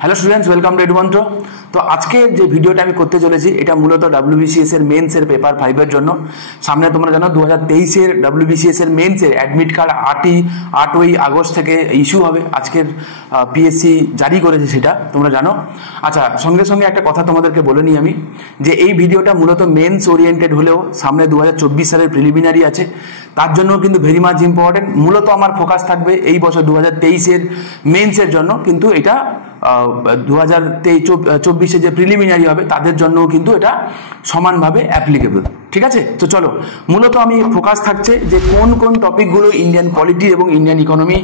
Hello students, welcome to Edumantra. তো আজকে যে ভিডিওটা আমি করতে চলেছি এটা মূলত WBCS এর মেন্সের পেপার 5 এর জন্য। সামনে তোমরা জানো 2023 এর WBCS এর মেন্সের অ্যাডমিট কার্ড 8ই আগস্ট থেকে ইস্যু হবে। আজকের পিএসসি জারি করেছে, সেটা তোমরা জানো। আচ্ছা, সঙ্গে সঙ্গে একটা কথা তোমাদেরকে বলে নিই আমি, যে এই ভিডিওটা মূলত মেন্স ওরিয়েন্টেড হলেও সামনে 2024 সালের প্রিলিমিনারি আছে, তার জন্য কিন্তু ভেরি মাচ ইম্পর্টেন্ট। মূলত আমার ফোকাস থাকবে এই বছর 2023 এর মেন্সের জন্য, কিন্তু এটা 2024 যে প্রিলিমিনারি হবে তাদের জন্যও কিন্তু এটা সমানভাবে অ্যাপ্লিকেবল। ঠিক আছে, তো চলো, মূলত আমি ফোকাস থাকছে যে কোন কোন টপিকগুলো ইন্ডিয়ান পলিটি এবং ইন্ডিয়ান ইকোনমি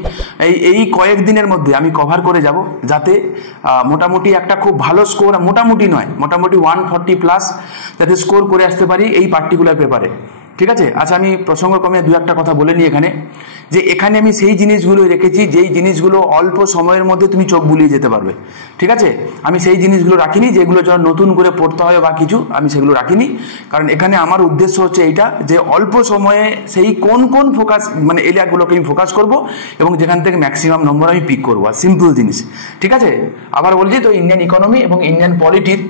এই কয়েকদিনের মধ্যে আমি কভার করে যাব, যাতে মোটামুটি একটা খুব ভালো স্কোর, মোটামুটি নয়, মোটামুটি 140+ যাতে স্কোর করে আসতে পারি এই পার্টিকুলার পেপারে। ঠিক আছে। আচ্ছা, আমি প্রসঙ্গক্রমে দু একটা কথা বলে নিই এখানে, যে এখানে আমি সেই জিনিসগুলো রেখেছি যেই জিনিসগুলো অল্প সময়ের মধ্যে তুমি চোখ বুলিয়ে যেতে পারবে। ঠিক আছে, আমি সেই জিনিসগুলো রাখিনি যেগুলো যখন নতুন করে পড়তে হয় বা কিছু, আমি সেগুলো রাখিনি। কারণ এখানে আমার উদ্দেশ্য হচ্ছে এইটা, যে অল্প সময়ে সেই কোন কোন ফোকাস মানে এরিয়াগুলোকে আমি ফোকাস করব এবং যেখান থেকে ম্যাক্সিমাম নম্বর আমি পিক করবো, আর সিম্পল জিনিস। ঠিক আছে, আবার বলছি তো ইন্ডিয়ান ইকোনমি এবং ইন্ডিয়ান পলিটির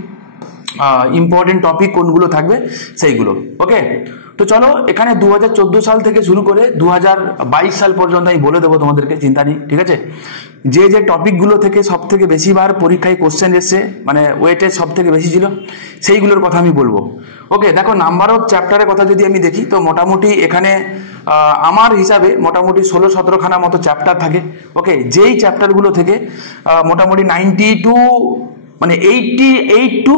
ইম্পর্টেন্ট টপিক কোনগুলো থাকবে সেইগুলো। ওকে, তো চলো, এখানে 2014 সাল থেকে শুরু করে 2022 সাল পর্যন্ত আমি বলে দেবো তোমাদেরকে, চিন্তা নেই। ঠিক আছে, যে যে টপিকগুলো থেকে সব থেকে বেশিবার পরীক্ষায় কোশ্চেন এসছে, মানে ওয়েটেজ সব থেকে বেশি ছিল, সেইগুলোর কথা আমি বলবো। ওকে, দেখো, নাম্বার অফ চ্যাপ্টারের কথা যদি আমি দেখি, তো মোটামুটি এখানে আমার হিসাবে মোটামুটি 16-17খানা মতো চ্যাপ্টার থাকে। ওকে, যেই চ্যাপ্টারগুলো থেকে মোটামুটি 88 to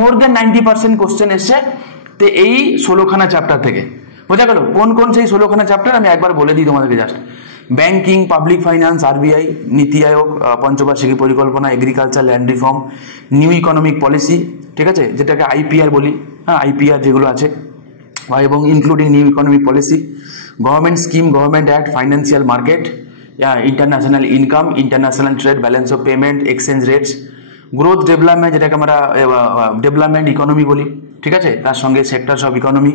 মোর দেন 90% কোশ্চেন এসছে, তো এই 16খানা চ্যাপ্টার থেকে। বোঝা গেল কোন কোন সেই 16খানা চ্যাপ্টার, আমি একবার বলে দিই তোমাদেরকে just. Banking, public finance, RBI, নীতি আয়োগ, পঞ্চবার্ষিকী পরিকল্পনা, agriculture, land reform, new economic policy, ঠিক আছে, যেটাকে IPR বলি, হ্যাঁ, IPR যেগুলো আছে, এবং including new economic policy, government scheme, government act, financial market, international income, international trade, balance of payment, exchange rates, growth development, যেটাকে আমরা ডেভেলপমেন্ট ইকোনমি বলি। ঠিক আছে, তার সঙ্গে sectors of economy,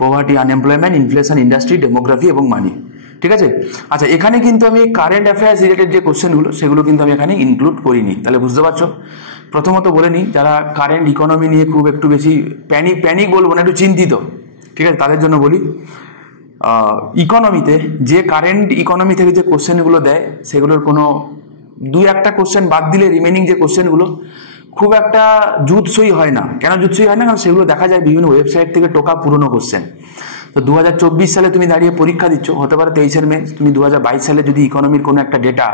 poverty, unemployment, inflation, industry, demography এবং মানি। ঠিক আছে। আচ্ছা, এখানে কিন্তু আমি কারেন্ট অ্যাফেয়ার্স রিলেটেড যে কোশ্চেনগুলো সেগুলো কিন্তু আমি এখানে ইনক্লুড করিনি। তাহলে বুঝতে পারছো, প্রথমত বলে নিই, যারা কারেন্ট ইকোনমি নিয়ে খুব একটু বেশি প্যানিক বলবো না, একটু চিন্তিত, ঠিক আছে, তাদের জন্য বলি, ইকোনমিতে যে কারেন্ট ইকোনমি থেকে যে কোশ্চেনগুলো দেয় সেগুলোর কোনো 2-1টা কোশ্চেন বাদ দিলে রিমেনিং যে কোশ্চেনগুলো খুব একটা জুৎসই হয় না। কেন জুৎসই হয় না? কারণ সেগুলো দেখা যায় বিভিন্ন ওয়েবসাইট থেকে টোকা পুরনো কোশ্চেন। তো 2024 সালে তুমি দাঁড়িয়ে পরীক্ষা দিচ্ছ, হতে পারে 23 মে, তুমি 2022 সালে যদি ইকোনমির কোনো একটা ডেটা,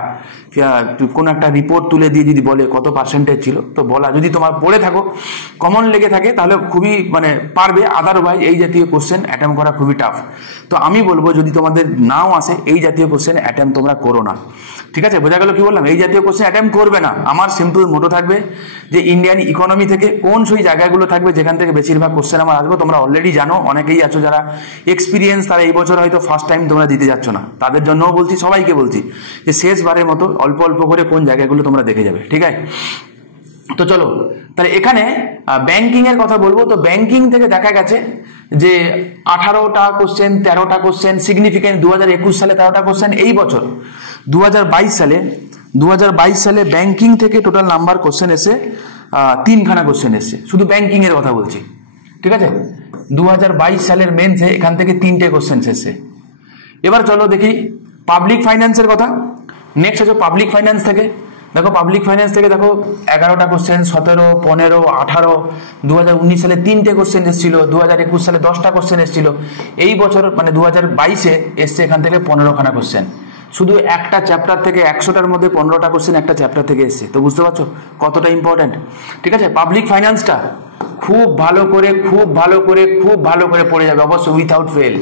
কোনো একটা রিপোর্ট তুলে দিয়ে যদি বলে কত পার্সেন্টেজ ছিল, তো বলা, যদি তোমার পড়ে থাকো, কমন লেগে থাকে, তাহলে খুবই পারবে। আদারওয়াইজ এই জাতীয় কোশ্চেন অ্যাটেম্প করা খুবই টাফ। তো আমি বলবো, যদি তোমাদের নাও আসে, এই জাতীয় কোশ্চেন অ্যাটেম্প তোমরা করো না। ঠিক আছে, বোঝা গেল কি বললাম? এই জাতীয় কোশ্চেন অ্যাটেম্প করবে না। আমার সিম্পল মোটো থাকবে যে ইন্ডিয়ান ইকোনমি থেকে কোন সেই জায়গাগুলো থাকবে যেখান থেকে বেশিরভাগ কোশ্চেন আমার আসবে। তোমরা অলরেডি জানো, অনেকেই আছো যারা এক্সপিরিয়েন্স, তারা এই বছর হয়তো ফার্স্ট টাইম তোমরা দিতে যাচ্ছ না, তাদের জন্যও বলছি, সবাইকে বলছি, যে শেষবারের মতো অল্প অল্প করে কোন জায়গাগুলো তোমরা দেখে যাবে। ঠিক আছে, তো চলো, তাহলে এখানে ব্যাংকিং এর কথা বলবো। তো ব্যাংকিং থেকে দেখা গেছে যে 18টা কোশ্চেন, 13টা কোশ্চেন সিগনিফিকেন্ট। 2021 সালে 13টা কোশ্চেন, এই বছর 2022 সালে ব্যাংকিং থেকে টোটাল নাম্বার কোশ্চেন এসে 3খানা কোশ্চেন এসছে, শুধু ব্যাংকিং এর কথা বলছি। ঠিক আছে, 2022 সালের মেন্সে এখান থেকে 3টে কোশ্চেন এসছে। এবার চলো দেখি পাবলিক ফাইন্যান্সের কথা। নেক্সট আছে পাবলিক ফাইন্যান্স থেকে। দেখো, পাবলিক ফাইন্যান্স থেকে দেখো 11টা কোশ্চেন, 17, 15, 18। 2019 সালে 3টে কোশ্চেন এসেছিল, 2021 সালে 10টা কোশ্চেন এসেছিল। এই বছর 2022-এ এসছে এখান থেকে 15খানা কোশ্চেন। শুধু একটা চ্যাপ্টার থেকে 100টার মধ্যে 15টা কোশ্চেন একটা চ্যাপ্টার থেকে এসছে। তো বুঝতে পারছো কতটা ইম্পর্টেন্ট। ঠিক আছে, পাবলিক ফাইন্যান্সটা খুব ভালো করে পড়ে যাবে অবশ্যই, উইথাউট ফেল।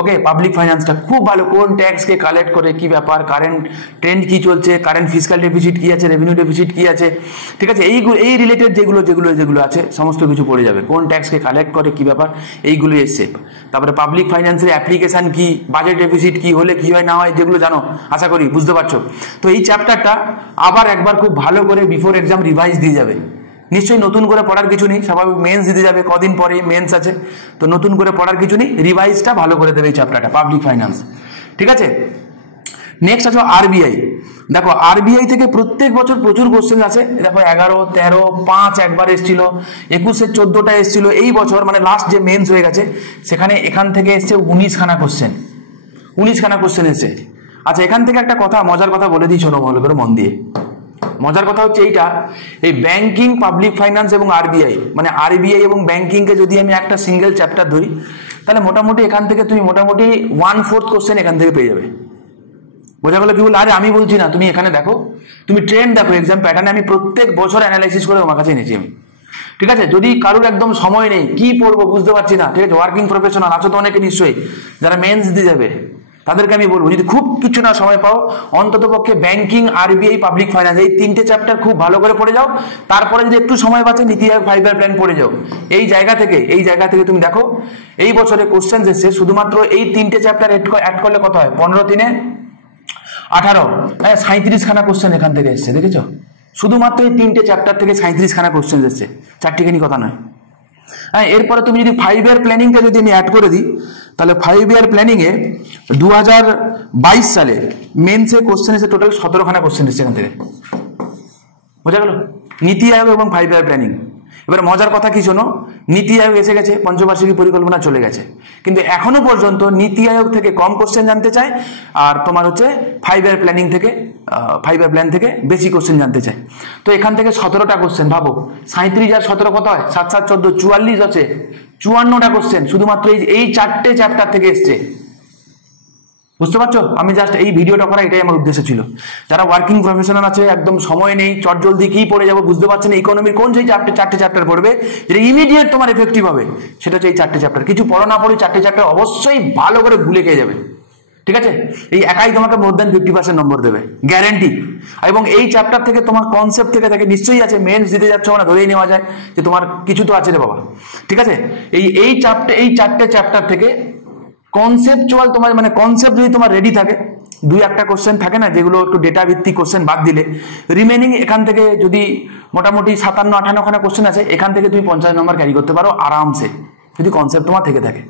ওকে, পাবলিক ফাইন্যান্সটা খুব ভালো, কোন ট্যাক্সকে কালেক্ট করে, কি ব্যাপার, কারেন্ট ট্রেন্ড কি চলছে, কারেন্ট ফিসক্যাল ডেফিসিট কি আছে, রেভিনিউ ডেফিসিট কি আছে, ঠিক আছে, এই রিলেটেড যেগুলো আছে সমস্ত কিছু পড়ে যাবে। কোন ট্যাক্সকে কালেক্ট করে, কি ব্যাপার, এইগুলো এসছে। তারপরে পাবলিক ফাইন্যান্সের অ্যাপ্লিকেশন কি, বাজেট ডেফিসিট কি হলে কি হয় না হয়, যেগুলো জানো, আশা করি বুঝতে পারছো। তো এই চ্যাপ্টারটা আবার একবার খুব ভালো করে বিফোর এক্সাম রিভাইজ দিয়ে যাবে। নিশ্চয়ই নতুন করে পড়ার কিছু নেই, স্বাভাবিক মেন্স দিতে যাবে, কদিন পরেই মেন্স আছে, তো নতুন করে পড়ার কিছু নেই, রিভাইজটা ভালো করে দেবে এই চ্যাপ্টারটা, পাবলিক ফাইন্যান্স। ঠিক আছে, নেক্সট আছে RBI। দেখো আরবিআই থেকে প্রত্যেক বছর প্রচুর কোশ্চেন আছে, দেখো 11, 13, 5 একবার এসেছিল, 21-এর 14টা এসেছিল, এই বছর মানে লাস্ট যে মেন্স হয়ে গেছে সেখানে এখান থেকে এসছে 19খানা কোশ্চেন, 19খানা কোশ্চেন এসছে। আচ্ছা এখান থেকে একটা কথা, মজার কথা বলে দিই, শোনো ভালো করে মন দিয়ে। মজার কথা হচ্ছে এইটা, এই ব্যাংকিং, পাবলিক ফাইন্যান্স এবং আরবিআই, মানে আরবিআই এবং ব্যাংকিংকে যদি আমি একটা সিঙ্গেল চ্যাপ্টার ধরি, তাহলে মোটামুটি এখান থেকে তুমি মোটামুটি 1/4 কোশ্চেন এখান থেকে পেয়ে যাবে। বোঝা গেল কি বল? আরে আমি বলছি না, তুমি এখানে দেখো, তুমি ট্রেন্ড দেখো, এক্সাম প্যাটার্নে আমি প্রত্যেক বছর অ্যানালাইসিস করে আমার কাছে এনেছি আমি। ঠিক আছে, যদি কারোর একদম সময় নেই, কি পড়বো বুঝতে পারছি না, ঠিক আছে, ওয়ার্কিং প্রফেশনাল আছো তো অনেকে নিশ্চয়ই, যারা মেন্স দিতে যাবে, তাদেরকে আমি বলবো যদি খুব কিছু না সময় পাও, অন্তত পক্ষে ব্যাংকিং, আরবিআই, পাবলিক ফাইন্যান্স এই 3টে চ্যাপ্টার খুব ভালো করে পড়ে যাও। তারপরে যদি একটু সময় বাঁচে নীতি আয়োগ 5 ইয়ার প্ল্যান পড়ে যাও। এই জায়গা থেকে তুমি দেখো এই বছরে কোশ্চেন এসেছে শুধুমাত্র এই 3টে চ্যাপ্টার অ্যাড করলে কত হয়, 15-3 18, 37খানা কোশ্চেন এখান থেকে এসছে, দেখেছো? শুধুমাত্র এই 3টে চ্যাপ্টার থেকে 37খানা কোশ্চেন এসছে, চারটিখানি কথা নয়। হ্যাঁ, এরপরে তুমি যদি 5 ইয়ার প্ল্যানিংটা যদি আমি অ্যাড করে দিই, তাহলে 5 ইয়ার প্ল্যানিংয়ে 2022 সালে মেন্সে কোশ্চেন এসে টোটাল 17খানা কোশ্চেন এসছে এখান থেকে। বোঝা গেল? নীতি আয়োগ এবং 5 ইয়ার প্ল্যানিং। এবার মজার কথা কি শোনো, নীতি আয়োগ এসে গেছে, পঞ্চবার্ষিকী পরিকল্পনা চলে গেছে, কিন্তু এখনো পর্যন্ত নীতি আয়োগ থেকে কম কোশ্চেন জানতে চায়, আর তোমার হচ্ছে 5 ইয়ার প্ল্যানিং থেকে 5 ইয়ার প্ল্যান থেকে বেশি কোশ্চেন জানতে চায়। তো এখান থেকে 17টা কোশ্চেন, ভাবো 37 আর 17 কত হয়, 7 7 14 44 আছে, 54টা কোশ্চেন শুধুমাত্র এই 4টে চ্যাপ্টার থেকে এসছে। বুঝতে পারছো? আমি জাস্ট এই ভিডিওটা করা এটাই আমার উদ্দেশ্য ছিল। যারা ওয়ার্কিং প্রফেশনাল আছে, একদম সময় নেই, চটজলদি কি পড়ে যাবো বুঝতে পারছেন, ইকোনমির কোন সেই 4টে চ্যাপ্টার পড়বে যেটা ইমিডিয়েট তোমার এফেক্টিভ হবে, সেটা হচ্ছে এই 4টে চ্যাপ্টার। কিছু পড়ো না পড়ি 4টে চ্যাপ্টার অবশ্যই ভালো করে ভুলে খেয়ে যাবে। ঠিক আছে, এই একাই তোমাকে মোর দ্যান 50% নম্বর দেবে, গ্যারেন্টি। এবং এই চ্যাপ্টার থেকে তোমার কনসেপ্ট থেকে থাকে নিশ্চয়ই আছে, মেন্স দিতে যাচ্ছ না ধরেই নেওয়া যায় যে তোমার কিছু তো আছে রে বাবা। ঠিক আছে, এই 4টে চ্যাপ্টার থেকে কনসেপচুয়াল তোমার, মানে কনসেপ্ট যদি তোমার রেডি থাকে, 2-1টা কোশ্চেন থাকে না যেগুলো একটু ডেটা ভিত্তিক কোশ্চেন বাদ দিলে, রিমেনিং এখান থেকে যদি মোটামুটি 57-58খানা কোশ্চেন আছে, এখান থেকে তুমি 50 নম্বর ক্যারি করতে পারো আরামসে, যদি কনসেপ্ট তোমার থেকে থাকে।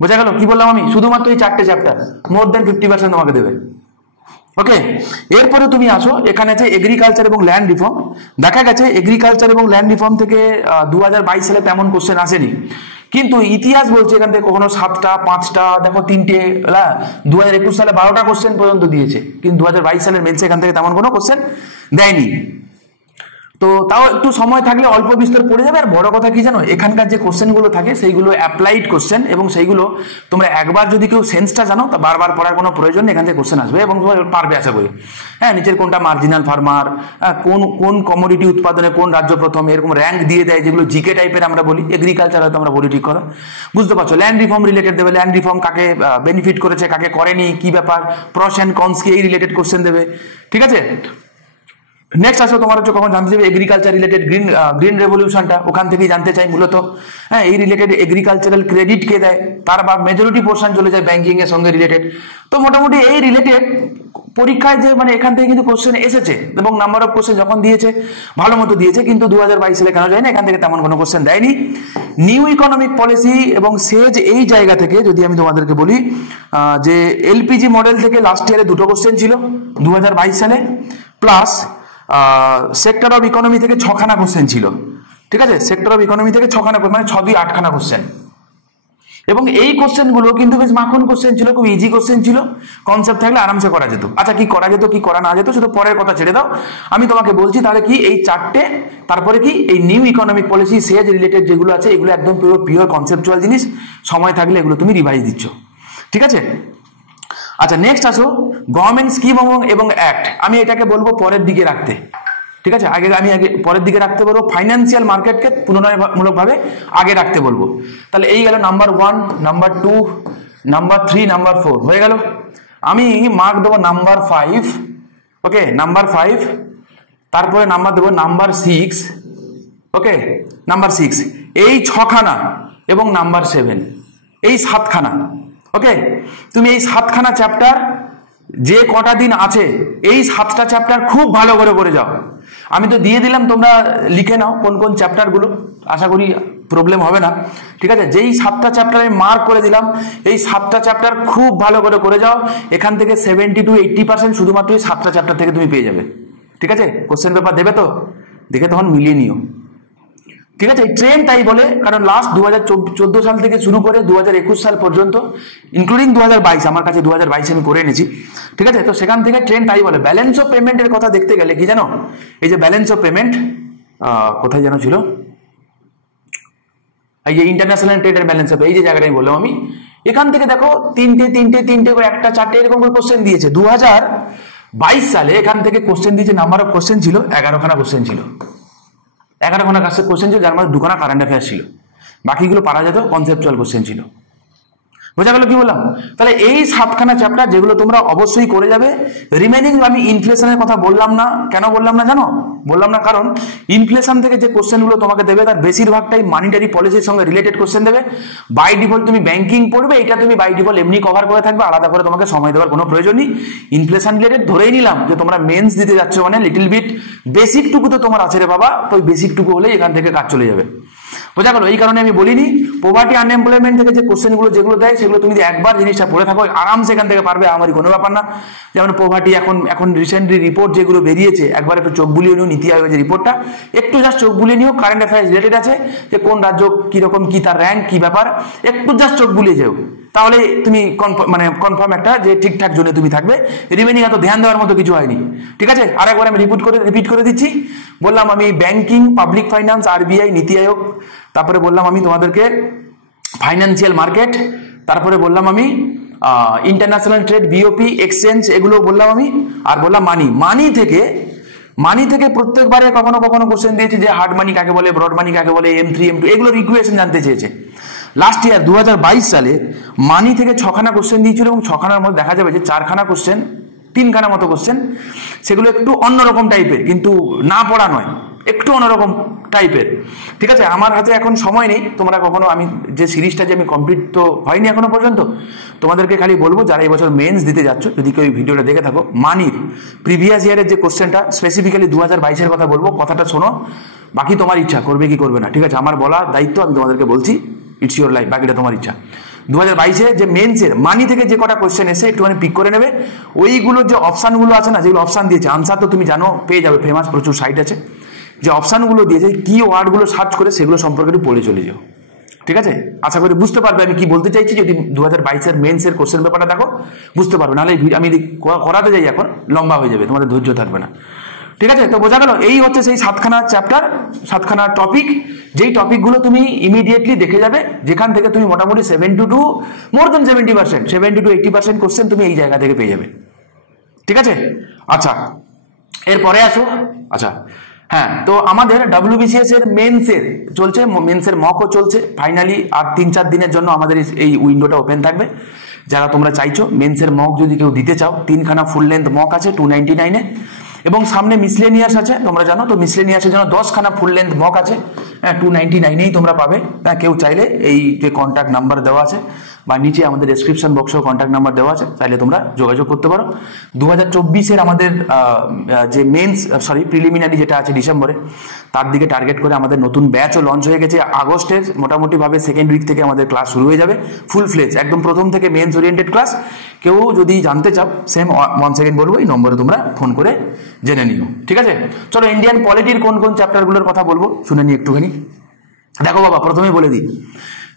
বোঝা গেল কি বললাম আমি? শুধুমাত্র এই 4টে চ্যাপ্টার মোর দেন 50% তোমাকে দেবে। ওকে, এরপরে তুমি আসো, এখানে আছে এগ্রিকালচার এবং ল্যান্ড রিফর্ম। দেখা গেছে এগ্রিকালচার এবং ল্যান্ড রিফর্ম থেকে 2022 সালে তেমন কোশ্চেন আসেনি, কিন্তু ইতিহাস বলছে এখান থেকে কখনো 7টা, 5টা, দেখো 3টে, 2021 সালে 12টা কোশ্চেন পর্যন্ত দিয়েছে, কিন্তু 2022 সালের মেন্সে এখান থেকে তেমন কোনো কোশ্চেন দেয়নি। তো তাও একটু সময় থাকলে অল্প বিস্তর পড়ে যাবে। আর বড় কথা কি জানো, এখানকার যে কোশ্চেনগুলো থাকে সেইগুলো অ্যাপ্লাইড কোশ্চেন, এবং সেইগুলো তোমরা একবার যদি কেউ সেন্সটা জানো তা বারবার পড়ার কোনো প্রয়োজন নেই, এখান থেকে কোশ্চেন আসবে এবং পারবে আশা করি। হ্যাঁ, নিচের কোনটা মার্জিনাল ফার্মার, কোন কমোডিটি উৎপাদনে কোন রাজ্য প্রথম, এরকম র্যাঙ্ক দিয়ে দেয়, যেগুলো জিকে টাইপের আমরা বলি। এগ্রিকালচার হয়তো আমরা বলি, ঠিক কথা, বুঝতে পারছো। ল্যান্ড রিফর্ম রিলেটেড দেবে, ল্যান্ড রিফর্ম কাকে বেনিফিট করেছে, কাকে করেনি, কি ব্যাপার, প্রস অ্যান্ড কনস কি, এই রিলেটেড কোশ্চেন দেবে। ঠিক আছে, নেক্সট আসো তোমার হচ্ছে কখন জানতে চাইবে এগ্রিকালচার রিলেটেড গ্রিন রেভলিউশনটা, ওখান থেকেই জানতে চাই মূলত। হ্যাঁ, এই রিলেটেড এগ্রিকালচারাল ক্রেডিট কে দেয়, তার বা মেজরিটি পোর্শন চলে যায় ব্যাংকিং এর সঙ্গে রিলেটেড। তো মোটামুটি এই রিলেটেড পরীক্ষায় যে মানে এখান থেকে কিন্তু কোশ্চেন এসেছে, এবং নাম্বার অফ কোশ্চেন যখন দিয়েছে ভালো মতো দিয়েছে, কিন্তু 2022 সালে কেন যায় না, এখান থেকে তেমন কোনো কোশ্চেন দেয়নি। নিউ ইকোনমিক পলিসি এবং সেজ, এই জায়গা থেকে যদি আমি তোমাদেরকে বলি যে এলপিজি মডেল থেকে লাস্ট ইয়ারে 2টো কোশ্চেন ছিল 2022 সালে, প্লাস সেক্টর অফ ইকোনমি থেকে 6খানা কোশ্চেন ছিল। ঠিক আছে, সেক্টর অফ ইকোনমি থেকে 6খানা, মানে 6 2 8খানা কোশ্চেন। এবং এই কোশ্চেনগুলো কিন্তু বেশ মাখন কোশ্চেন ছিল, খুব ইজি কোশ্চেন ছিল, কনসেপ্ট থাকলে আরামসে করা যেত। আচ্ছা, কি করা যেত কি করা না যেত সেটা পরের কথা, ছেড়ে দাও। আমি তোমাকে বলছি তাহলে কি এই 4টে, তারপরে কি এই নিউ ইকোনমিক পলিসি সেজ রিলেটেড যেগুলো আছে, এগুলো একদম পিওর কনসেপচুয়াল জিনিস, সময় থাকলে এগুলো তুমি রিভাইজ দিচ্ছ। ঠিক আছে, আচ্ছা নেক্সট আসো গভর্নমেন্ট স্কিম এবং অ্যাক্ট। আমি এটাকে বলবো পরের দিকে রাখতে। ঠিক আছে, আমি পরের দিকে রাখতে বলবো, ফাইন্যান্সিয়াল মার্কেটকে পুনরায়মূলকভাবে আগে রাখতে বলবো। তাহলে এই গেল নাম্বার 1, নাম্বার 2, নাম্বার 3, নাম্বার 4 হয়ে গেল। আমি মার্ক দেবো নাম্বার 5। ওকে, নাম্বার 5, তারপরে নাম্বার দেবো নাম্বার 6। ওকে, নাম্বার 6, এই 6খানা, এবং নাম্বার 7, এই 7খানা। ওকে, তুমি এই 7খানা চ্যাপ্টার যে কটা দিন আছে, এই 7টা চ্যাপ্টার খুব ভালো করে যাও। আমি তো দিয়ে দিলাম, তোমরা লিখে নাও কোন কোন চ্যাপ্টারগুলো, আশা করি প্রবলেম হবে না, ঠিক আছে। যেই 7টা চ্যাপ্টার আমি মার্ক করে দিলাম, এই 7টা চ্যাপ্টার খুব ভালো করে যাও, এখান থেকে 70 to 80% শুধুমাত্র এই 7টা চ্যাপ্টার থেকে তুমি পেয়ে যাবে, ঠিক আছে। কোশ্চেন পেপার দেবে তো, দেখে তখন মিলিয়ে নিও, ঠিক আছে। ট্রেন তাই বলে, কারণ লাস্ট 2014 সাল থেকে শুরু করে 2021 সাল পর্যন্ত, ইনক্লুডিং 2022, আমার কাছে 2022 আমি করে এনেছি, ঠিক আছে। তো সেখান থেকে ট্রেন তাই বলে। ব্যালেন্স অফ পেমেন্টের কথা দেখতে গেলে কি জানো, এই যে ব্যালেন্স অফ পেমেন্ট কোথায় যেন ছিল, এই যে ইন্টারন্যাশনাল ট্রেডের ব্যালেন্স অফ, এই যে জায়গাটা আমি বললাম আমি, এখান থেকে দেখো তিনটে করে, একটা চারটে এরকম করে কোশ্চেন দিয়েছে। 2022 সালে এখান থেকে কোশ্চেন দিয়েছে, নাম্বার অফ কোশ্চেন ছিল 11খানা কোশ্চেন ছিল, 11খানা কোশ্চেন ছিল, যার মধ্যে 2খানা কারেন্ট অ্যাফেয়ার্স ছিল, বাকিগুলো পারা যেত, কনসেপচুয়াল কোশ্চেন ছিল। বোঝা গেল কি বললাম? তাহলে এই 7খানা চ্যাপ্টার যেগুলো তোমরা অবশ্যই করে যাবে। রিমেনিং আমি ইনফ্লেশনের কথা বললাম না, কেন বললাম না জানো? বললাম না কারণ ইনফ্লেশন থেকে যে কোশ্চেনগুলো তোমাকে দেবে তার বেশিরভাগটাই মানিটারি পলিসির সঙ্গে রিলেটেড কোশ্চেন দেবে। বাই ডিফল্ট তুমি ব্যাংকিং পড়বে, এটা তুমি বাই ডিফল্ট এমনি কভার করে থাকবে, আলাদা করে তোমাকে সময় দেওয়ার কোনো প্রয়োজন নেই। ইনফ্লেশন রিলেটেড ধরেই নিলাম যে তোমরা মেন্স দিতে যাচ্ছ, মানে লিটল বিট বেসিকটুকু তো তোমার আছে রে বাবা, তো ওই বেসিকটুকু হলেই এখান থেকে কাজ চলে যাবে। বোঝা গেল? এই কারণে আমি বলিনি, পভার্টি আনএমপ্লয়মেন্ট থেকে যে কোশ্চেনগুলো যেগুলো দেয় সেগুলো তুমি যদি একবার জিনিসটা পড়ে থাকো আরামসে এখান থেকে পারবে, আমারই কোনো ব্যাপার না। যেমন পভার্টি এখন রিসেন্টলি রিপোর্ট যেগুলো বেরিয়েছে, একবার একটু চোখ বুলিয়ে নিও, নীতি আয়োগের যে রিপোর্টটা একটু জাস্ট চোখ বুলিয়ে নিও, কারেন্ট অ্যাফেয়ার্স রিলেটেড আছে, যে কোন রাজ্য কিরকম কি তার র্যাঙ্ক কি ব্যাপার, একটু জাস্ট চোখ বুলিয়ে যাও, তাহলে তুমি কনফার্ম একটা যে ঠিকঠাক জোনে তুমি থাকবে। রিমেনিং এত ধ্যান দেওয়ার মতো কিছু হয়নি, ঠিক আছে। আরেকবার আমি রিপিট করে দিচ্ছি, বললাম আমি ব্যাংকিং, পাবলিক ফাইন্যান্স, আরবিআই, নীতি আয়োগ, তারপরে বললাম আমি তোমাদেরকে ফাইন্যান্সিয়াল মার্কেট, তারপরে বললাম আমি ইন্টারন্যাশনাল ট্রেড, বিওপি, এক্সচেঞ্জ, এগুলো বললাম আমি, আর বললাম মানি থেকে প্রত্যেকবারে কখনো কখনো কোশ্চেন দিয়েছে যে হার্ড মানি কাকে বলে, ব্রড মানি কাকে বলে, M3 M2 এগুলো ইকুয়েশন জানতে চেয়েছে। লাস্ট ইয়ার 2022 সালে মানি থেকে 6খানা কোশ্চেন দিয়েছিল, এবং 6খানার মধ্যে দেখা যাবে যে 4খানা কোশ্চেন, 3খানা মতো কোশ্চেন সেগুলো একটু অন্যরকম টাইপের, কিন্তু না পড়া নয়, একটু অন্যরকম টাইপের, ঠিক আছে। আমার হাতে এখন সময় নেই, তোমরা কখনো, আমি যে সিরিজটা যে আমি কমপ্লিট তো হয়নি এখনো পর্যন্ত, তোমাদেরকে খালি বলবো যারা এই বছর মেন্স দিতে যাচ্ছ, যদি কেউ ভিডিওটা দেখে থাকো, মানির প্রিভিয়াস ইয়ারের যে কোশ্চেনটা, স্পেসিফিক্যালি 2022-এর কথা বলবো, কথাটা শোনো, বাকি তোমার ইচ্ছা করবে কি করবে না, ঠিক আছে। আমার বলা দায়িত্ব, আমি তোমাদেরকে বলছি, ইটস ইউর লাইফ, বাকিটা তোমার ইচ্ছা। 2022-এ যে মেন্সের মানি থেকে যে কটা কোশ্চেন এসে একটুখানি পিক করে নেবে, ওইগুলো যে অপশানগুলো আছে না, যেগুলো অপশান দিয়েছে, আনসার তো তুমি জানো পেয়ে যাবে, ফেমাস প্রচুর সাইট আছে, যে অপশানগুলো দিয়েছে কি ওয়ার্ডগুলো সার্চ করে সেগুলো সম্পর্কে একটু পড়ে চলে যাও, ঠিক আছে। আশা করি বুঝতে পারবে আমি কি বলতে চাইছি। যদি 2022-এর মেন্সের কোশ্চেন পেপারটা দেখো বুঝতে পারবে, নাহলে আমি করাতে যাই এখন লম্বা হয়ে যাবে, তোমাদের ধৈর্য থাকবে না, ঠিক আছে। তো বোঝা গেল, এই হচ্ছে সেই 7খানা চ্যাপ্টার, 7খানা টপিক, যেই টপিকগুলো তুমি ইমিডিয়েটলি দেখে যাবে, যেখান থেকে তুমি মোটামুটি 70 to 80% কোশ্চেন তুমি এই জায়গা থেকে পেয়ে যাবে, ঠিক আছে। আচ্ছা, এরপরে আসো। আচ্ছা হ্যাঁ, তো আমাদের WBCS এর মেন্সের চলছে, মেন্সের মকও চলছে ফাইনালি, আর 3-4 দিনের জন্য আমাদের এই উইন্ডোটা ওপেন থাকবে। যারা তোমরা চাইছো মেন্সের মক যদি কেউ দিতে চাও, 3খানা ফুল লেন্থ মক আছে 299-এ, এবং সামনে মিসলেনিয়াস আছে, তোমরা জানো তো, মিসলেনিয়াসের জন্য 10খানা ফুল লেন্থ মক আছে, 299-এই তোমরা পাবে। কেউ চাইলে এই যে কন্ট্যাক্ট নাম্বার দেওয়া আছে বা নিচে আমাদের ডেসক্রিপশন বক্সেও কন্ট্যাক্ট নাম্বার দেওয়া আছে, চাইলে তোমরা যোগাযোগ করতে পারো। 2024-এর আমাদের যে প্রিলিমিনারি যেটা আছে ডিসেম্বরে, তার দিকে টার্গেট করে আমাদের নতুন ব্যাচও লঞ্চ হয়ে গেছে। আগস্টের মোটামুটিভাবে সেকেন্ড উইক থেকে আমাদের ক্লাস শুরু হয়ে যাবে, ফুল ফ্লেজ, একদম প্রথম থেকে মেন্স ওরিয়েন্টেড ক্লাস। কেউ যদি জানতে চাও, সেম 1 সেকেন্ড বলবো, এই নম্বরে তোমরা ফোন করে জেনে নিও, ঠিক আছে। চলো ইন্ডিয়ান পলিটির কোন কোন চ্যাপ্টারগুলোর কথা বলবো শুনে নিই একটুখানি। দেখো বাবা, প্রথমেই বলে দিই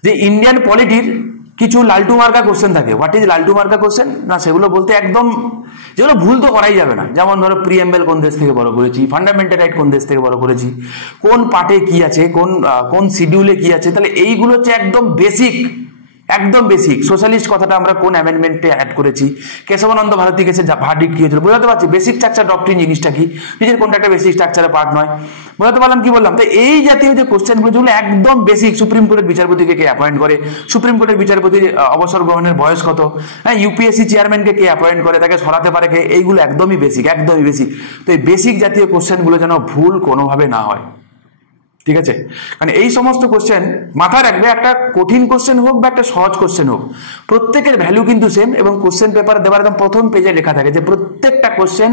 যে ইন্ডিয়ান পলিটির কিছু লালটু মার্কা কোশ্চেন থাকে। হোয়াট ইজ লালটু মার্কা কোশ্চেন? না, সেগুলো বলতে একদম, যেগুলো ভুল তো করাই যাবে না। যেমন ধরো প্রিএমবেল কোন দেশ থেকে বড় করেছি, ফান্ডামেন্টাল রাইট কোন দেশ থেকে বড় করেছি, কোন পার্টে কি আছে, কোন শিডিউলে কি আছে, তাহলে এইগুলো হচ্ছে একদম বেসিক, একদম বেসিক। সোশ্যালিস্ট কথাটা আমরা কোন অ্যামেন্ডমেন্টে অ্যাড করেছি, কেশবানন্দ ভারতী কেসে ভার্ডিক্ট কি হয়েছিল, বোঝাতে পারছি বেসিক স্ট্রাকচার ডক্ট্রিন জিনিসটা কি, নিজের কোনটা একটা বেসিক স্ট্রাকচারের পার্ট নয়, বোঝাতে পারলাম কি বললাম। তো এই জাতীয় যে কোশ্চেনগুলো, যেগুলো একদম বেসিক, সুপ্রিম কোর্টের বিচারপতিকে কে অ্যাপয়েন্ট করে, সুপ্রিম কোর্টের বিচারপতির অবসর গ্রহণের বয়স কত, হ্যাঁ, ইউপিএসসি চেয়ারম্যানকে কে অ্যাপয়েন্ট করে, তাকে সরাতে পারে কে, এইগুলো একদমই বেসিক, একদমই বেসিক। তো এই বেসিক জাতীয় কোশ্চেনগুলো যেন ভুল কোনোভাবে না হয়, ঠিক আছে, কারণ এই সমস্ত কোশ্চেন মাথায় রাখবে, একটা কঠিন কোশ্চেন হোক বা একটা সহজ কোশ্চেন হোক, প্রত্যেকের ভ্যালু কিন্তু সেম, এবং কোশ্চেন পেপার দেওয়ার একদম প্রথম পেজে লেখা থাকে যে প্রত্যেকটা কোশ্চেন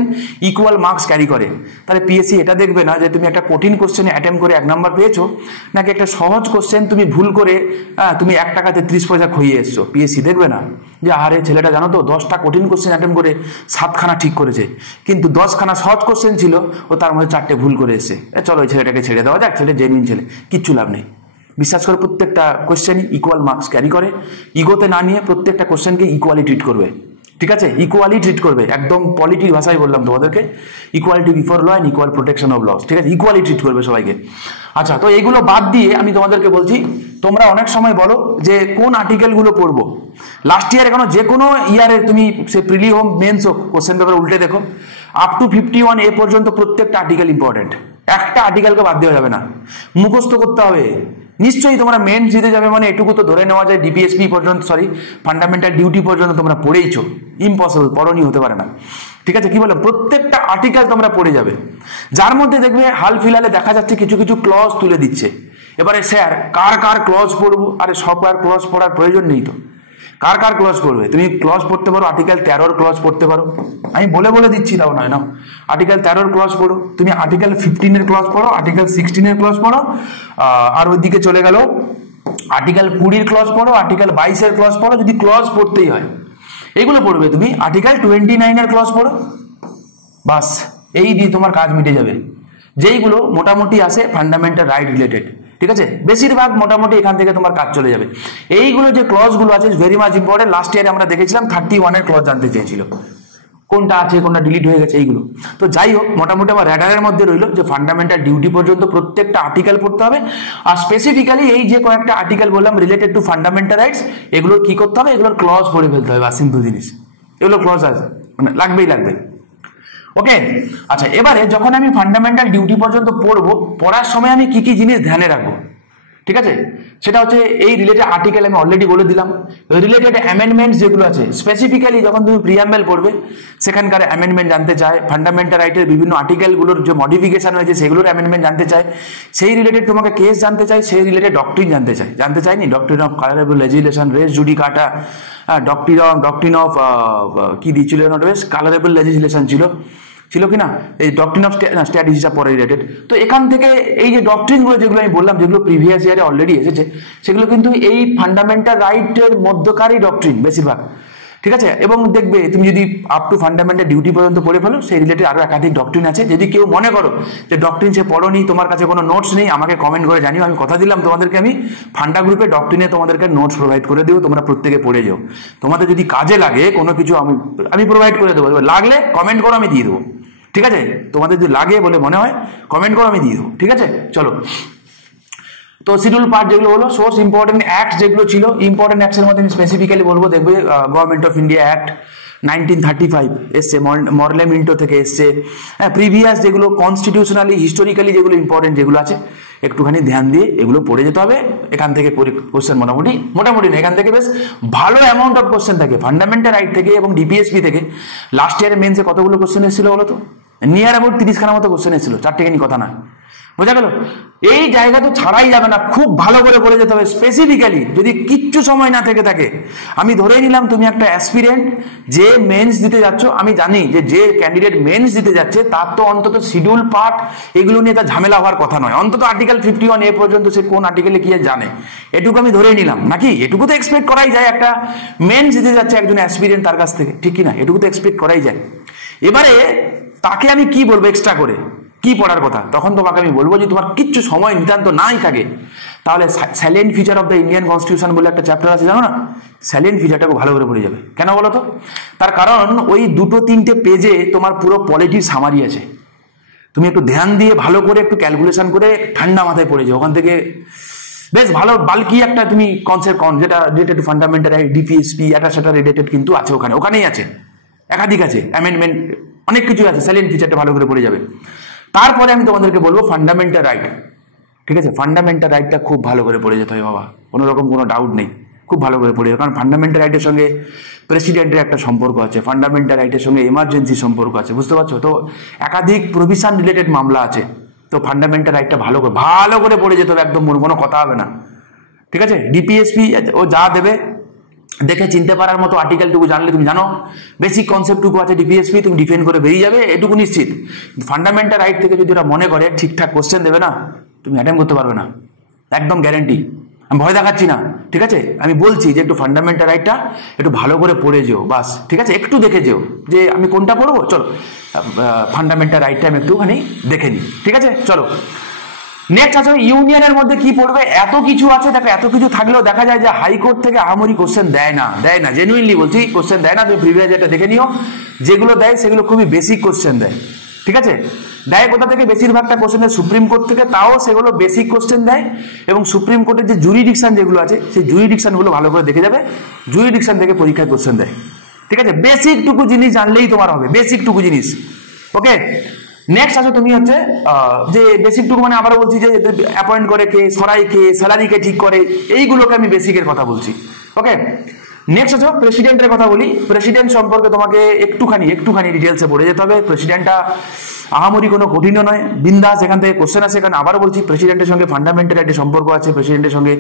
ইকুয়াল মার্কস ক্যারি করে। তাহলে পিএসসি এটা দেখবে না যে তুমি একটা কঠিন কোশ্চেনে অ্যাটেম্প করে 1 নম্বর পেয়েছো, নাকি একটা সহজ কোশ্চেন তুমি ভুল করে তুমি 1 টাকা 33 পয়সা খইয়ে এসছো। পিএসসি দেখবে না যে আরে ছেলেটা জানো তো 10টা কঠিন কোশ্চেন অ্যাটেম্প করে 7খানা ঠিক করেছে, কিন্তু 10খানা সহজ কোশ্চেন ছিল, ও তার মধ্যে 4টে ভুল করে এসছে, চলো ওই ছেলেটাকে ছেড়ে দেওয়া যাক, ছেলে জেনুইন ছেলে, কিচ্ছু লাভ নেই। বিশ্বাস করে প্রত্যেকটা কোশ্চেনই ইকুয়াল মার্কস ক্যারি করে, ইগোতে না নিয়ে প্রত্যেকটা কোশ্চেনকে ইকুয়ালি ট্রিট করবে। ঠিক আছে, ইকুয়ালি ট্রিট করবে, একদম পলিটির ভাষায় বললাম তোমাদেরকে, equality before law and equal protection of laws. ঠিক আছে, ইকুয়ালি ট্রিট করবে সবাইকে। আচ্ছা, তো এইগুলো বাদ দিয়ে আমি তোমাদেরকে বলছি, তোমরা অনেক সময় বলো যে কোন আর্টিকেলগুলো পড়বো। লাস্ট ইয়ার এখনো যে কোনো ইয়ারে তুমি সে প্রিলি হোক মেন্স হোক কোশ্চেন পেপার উল্টে দেখো, আপ টু 51 এ পর্যন্ত প্রত্যেকটা আর্টিকেল ইম্পর্টেন্ট, একটা আর্টিকেলকে বাদ দেওয়া যাবে না, মুখস্থ করতে হবে। নিশ্চয়ই তোমরা মেন্স দিতে যাবে মানে এটুকু তো ধরে নেওয়া যায় ডিপিএসপি পর্যন্ত, ফান্ডামেন্টাল ডিউটি পর্যন্ত তোমরা পড়েইছো, ইম্পসিবল, পড়নি হতে পারে না। ঠিক আছে, কি বললাম, প্রত্যেকটা আর্টিকেল তোমরা পড়ে যাবে, যার মধ্যে দেখবে হাল ফিলহালে দেখা যাচ্ছে কিছু কিছু ক্লজ তুলে দিচ্ছে। এবারে স্যার কার কার ক্লজ পড়বো? আরে সব আর ক্লজ পড়ার প্রয়োজন নেই তো, কার কার ক্লজ পড়বে? তুমি ক্লজ পড়তে পারো, আর্টিকেল 13 ক্লজ পড়তে পারো, আমি বলে বলে দিচ্ছি, তাও নয় না, আর্টিকেল 13 ক্লজ পড়ো, তুমি আর্টিকেল 15 ক্লজ পড়ো, আর্টিকেল 16 ক্লজ পড়ো, আর ওইদিকে চলে গেল আর্টিকেল 20 ক্লজ পড়ো, আর্টিকেল 22 ক্লজ পড়ো, যদি ক্লজ পড়তেই হয় এইগুলো পড়বে। তুমি আর্টিকেল 29 ক্লজ পড়ো, বাস এই দিয়ে তোমার কাজ মিটে যাবে, যেইগুলো মোটামুটি আসে ফান্ডামেন্টাল রাইট রিলেটেড। ঠিক আছে, বেশিরভাগ মোটামুটি এখান থেকে তোমার কাজ চলে যাবে। এইগুলো যে ক্লজগুলো আছে ভেরি মাচ ইম্পর্টেন্ট। লাস্ট ইয়ারে আমরা দেখেছিলাম 31 ক্লজ জানতে চেয়েছিল, কোনটা আছে কোনটা ডিলিট হয়ে গেছে এইগুলো। তো যাই হোক, মোটামুটি আমার র্যাডারের মধ্যে রইলো যে ফান্ডামেন্টাল ডিউটি পর্যন্ত প্রত্যেকটা আর্টিকেল পড়তে হবে, আর স্পেসিফিক্যালি এই যে কয়েকটা আর্টিকেল বললাম রিলেটেড টু ফান্ডামেন্টাল রাইটস, এগুলো কি করতে হবে, এগুলোর ক্লজ পড়ে ফেলতে হবে, আর সিম্পল জিনিস, এগুলো ক্লজ আছে মানে লাগবেই লাগবে। ওকে, আচ্ছা, এবারে যখন আমি ফান্ডামেন্টাল ডিউটি পর্যন্ত পড়বো, পড়ার সময় আমি কি কি জিনিস ধ্যানে রাখবো, ঠিক আছে, সেটা হচ্ছে এই রিলেটেড আর্টিকেল আমি অলরেডি বলে দিলাম। রিলেটেড অ্যামেন্ডমেন্টস যেগুলো আছে, স্পেসিফিক্যালি যখন তুমি প্রিয়াম্বেল পড়বে সেখানকার অ্যামেন্ডমেন্ট জানতে চায়, ফান্ডামেন্টাল রাইটের বিভিন্ন আর্টিকেলগুলোর যে মডিফিকেশন হয়েছে সেগুলোর অ্যামেন্ডমেন্ট জানতে চায়, সেই রিলেটেড তোমাকে কেস জানতে চাই, সেই রিলেটেড ডক্ট্রিন জানতে চাইনি, doctrine of colourable legislation, res judicata, doctrine of কি দিয়েছিল বেশ, কালারেবল লেজিসলেশন ছিল কিনা, এই ডক্ট্রিন অফ স্ট্র্যাটেজিটা পরে রিলেটেড। তো এখান থেকে এই যে ডক্ট্রিনগুলো যেগুলো আমি বললাম, যেগুলো প্রিভিয়াস ইয়ারে অলরেডি এসেছে, সেগুলো কিন্তু এই ফান্ডামেন্টাল রাইটের মধ্যকারই ডক্ট্রিন বেশিরভাগ। ঠিক আছে, এবং দেখবে তুমি যদি আপ টু ফান্ডামেন্টাল ডিউটি পর্যন্ত পড়ে ফেলো, সেই রিলেটেড আরো একাধিক ডক্ট্রিন আছে। যদি কেউ মনে করো যে ডক্ট্রিন সে পড়োনি, তোমার কাছে কোনো নোটস নেই, আমাকে কমেন্ট করে জানিও, আমি কথা দিলাম তোমাদেরকে, আমি ফান্ডা গ্রুপে ডক্ট্রিনে তোমাদেরকে নোটস প্রোভাইড করে দেবো, তোমরা প্রত্যেকে পড়ে যাও। তোমাদের যদি কাজে লাগে কোনো কিছু আমি প্রোভাইড করে দেবো, লাগলে কমেন্ট করো, আমি দিয়ে দেবো। ঠিক আছে, তোমাদের যদি লাগে বলে মনে হয় কমেন্ট করো, আমি দিয়ে দেবো। ঠিক আছে, চলো। তো শিডিউল পার্ট যেগুলো হলো, সোর্স ইম্পর্টেন্ট অ্যাক্ট যেগুলো ছিল, ইম্পর্টেন্ট অ্যাক্টের মধ্যে আমি স্পেসিফিক্যালি বলবো, দেখবে গভর্নমেন্ট অফ ইন্ডিয়া অ্যাক্ট 1935 এসছে, মরলে মিন্টো থেকে এসছে। হ্যাঁ, প্রিভিয়াস যেগুলো কনস্টিটিউশনালি হিস্টোরিক্যালি যেগুলো ইম্পর্টেন্ট যেগুলো আছে, একটুখানি ধ্যান দিয়ে এগুলো পড়ে যেতে হবে। এখান থেকে কোশ্চেন মোটামুটি না, এখান থেকে বেশ ভালো অ্যামাউন্ট অফ কোশ্চেন থাকে ফান্ডামেন্টাল রাইট থেকে এবং ডিপিএসপি থেকে। লাস্ট ইয়ারে মেন্সে কতগুলো কোশ্চেন এসেছিল বলো তো? নিয়ার অ্যাবাউট 30খানা মতো কোশ্চেন এসেছিল, 4টেখানি কথা না, বোঝা গেল? এই জায়গা তো ছাড়াই যাবে না, খুব ভালো করে পড়ে যেতে হবে। স্পেসিফিক্যালি যদি কিচ্ছু সময় না থেকে থাকে, আমি ধরে নিলাম তুমি একটা অ্যাসপিরেন্ট যে মেন্স দিতে যাচ্ছ, আমি জানি যে ক্যান্ডিডেট মেন্স দিতে যাচ্ছে তার তো অন্তত শিডিউল পার্ট এগুলো নিয়ে তার ঝামেলা হওয়ার কথা নয়, অন্তত আর্টিকেল 51 এ পর্যন্ত সে কোন আর্টিকেলে কি জানে এটুকু আমি ধরে নিলাম, নাকি? এটুকু তো এক্সপেক্ট করাই যায় একটা মেন্স দিতে যাচ্ছে একজন অ্যাসপিরেন্ট তার কাছ থেকে, ঠিক কি না? এটুকু তো এক্সপেক্ট করাই যায়। এবারে তাকে আমি কি বলবো এক্সট্রা করে কি পড়ার কথা, তখন তোমাকে আমি বলবো যে তোমার কিচ্ছু সময় নিতান্ত নাই থাকে, তাহলে silent feature of the Indian constitution বলে একটা চ্যাপ্টার আছে, জানো না? সাইলেন্ট ফিচারটাকে ভালো করে পড়ে যাবে। কেন বলো তো? তার কারণ ওই 2-3টে পেজে তোমার পুরো পলিটির সামারি আছে। তুমি একটু ধ্যান দিয়ে ভালো করে একটু ক্যালকুলেশন করে ঠান্ডা মাথায় পড়ে যাও, ওখান থেকে বেশ ভালো বাল্কি একটা তুমি কনসেপ্ট যেটা related to fundamental right, DPSP এটা সেটা রিলেটেড কিন্তু আছে, ওখানেই আছে, একাধিক আছে, অ্যামেন্ডমেন্ট অনেক কিছু আছে। সাইলেন্ট ফিচারটা ভালো করে পড়ে যাবে। তারপরে আমি তোমাদেরকে বলবো ফান্ডামেন্টাল রাইট, ঠিক আছে? ফান্ডামেন্টাল রাইটটা খুব ভালো করে পড়ে যেতে হবে বাবা, কোনো রকম কোনো ডাউট নেই, খুব ভালো করে পড়ে যাবে। কারণ ফান্ডামেন্টাল রাইটের সঙ্গে প্রেসিডেন্টের একটা সম্পর্ক আছে, ফান্ডামেন্টাল রাইটের সঙ্গে এমার্জেন্সি সম্পর্ক আছে, বুঝতে পারছো তো? একাধিক প্রভিশন রিলেটেড মামলা আছে, তো ফান্ডামেন্টাল রাইটটা ভালো করে পড়ে যেতে হবে, একদম কোনো কথা হবে না, ঠিক আছে। ডিপিএসপি ও যা দেবে দেখে চিনতে পারার মতো আর্টিকেলটুকু জানলে, তুমি জানো বেসিক কনসেপ্টটুকু আছে ডিপিএসপি, তুমি ডিফেন্ড করে বেরিয়ে যাবে, এটুকু নিশ্চিত। ফান্ডামেন্টাল রাইট থেকে যদি ওরা মনে করে ঠিকঠাক কোশ্চেন দেবে না, তুমি অ্যাটেম্প করতে পারবে না, একদম গ্যারেন্টি। আমি ভয় দেখাচ্ছি না, ঠিক আছে, আমি বলছি যে একটু ফান্ডামেন্টাল রাইটটা একটু ভালো করে পড়ে যেও, বাস, ঠিক আছে, একটু দেখে যেও যে আমি কোনটা পড়বো, চলো ফান্ডামেন্টাল রাইটটা আমি একটুখানি দেখে নিই, ঠিক আছে। চলো নেক্সট আছে ইউনিয়নের মধ্যে কি পড়বে, এত কিছু আছে, দেখো এত কিছু থাকলেও দেখা যায় যে হাইকোর্ট থেকে আহামরি কোশ্চেন দেয় না, জেনুইনলি বলছি কোশ্চেন দেয় না। তুমি প্রিভিয়াস যেটা দেখে নিও, যেগুলো দেয় সেগুলো খুবই বেসিক কোশ্চেন দেয়, ঠিক আছে। দেয় কোথা থেকে, বেশিরভাগটা কোশ্চেন দেয় সুপ্রিম কোর্ট থেকে, তাও সেগুলো বেসিক কোশ্চেন দেয়। এবং সুপ্রিম কোর্টের যে জুরিডিকশন যেগুলো আছে, সেই জুরিডিকশনগুলো ভালো করে দেখে যাবে, জুরিডিকশন থেকে পরীক্ষায় কোশ্চেন দেয়, ঠিক আছে। বেসিক টুকু জিনিস জানলেই তোমার হবে, বেসিক টুকু জিনিস, ওকে। নেক্সট আছে তুমি হচ্ছে যে বেসিকটুকু, মানে আবারও বলছি যে অ্যাপয়েন্ট করে কে, সরাই কে, স্যালারি কে ঠিক করে, এইগুলোকে আমি বেসিকের কথা বলছি, ওকে। নেক্সট আছে প্রেসিডেন্টের কথা বলি। প্রেসিডেন্ট সম্পর্কে তোমাকে একটুখানি ডিটেলসে পড়ে যেতে হবে। প্রেসিডেন্টটা আহামরি কোনো কঠিনও নয়, বিন্দাস এখান থেকে কোশ্চেন আসে। এখানে আবারও বলছি, প্রেসিডেন্টের সঙ্গে ফান্ডামেন্টাল একটা সম্পর্ক আছে, প্রেসিডেন্টের সঙ্গে